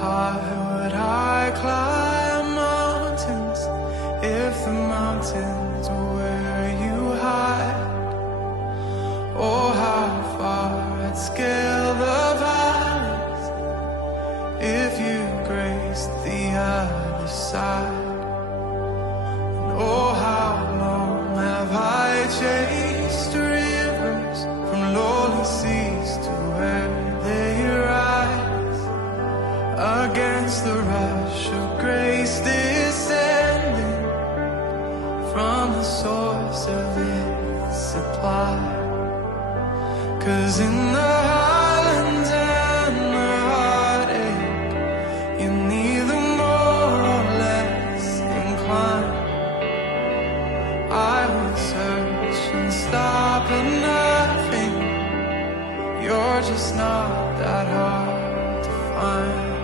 high would I climb mountains if the mountains were where you hide? Oh, how far I'd scale the valleys if you graced the other side. And oh, how long have I chased rivers from lowly seas to where they rise, against the rush of grace descending from the source of its supply. 'Cause in the highlands and the heartache, you're neither more or less inclined. I would search and stop at nothing. You're just not that hard to find.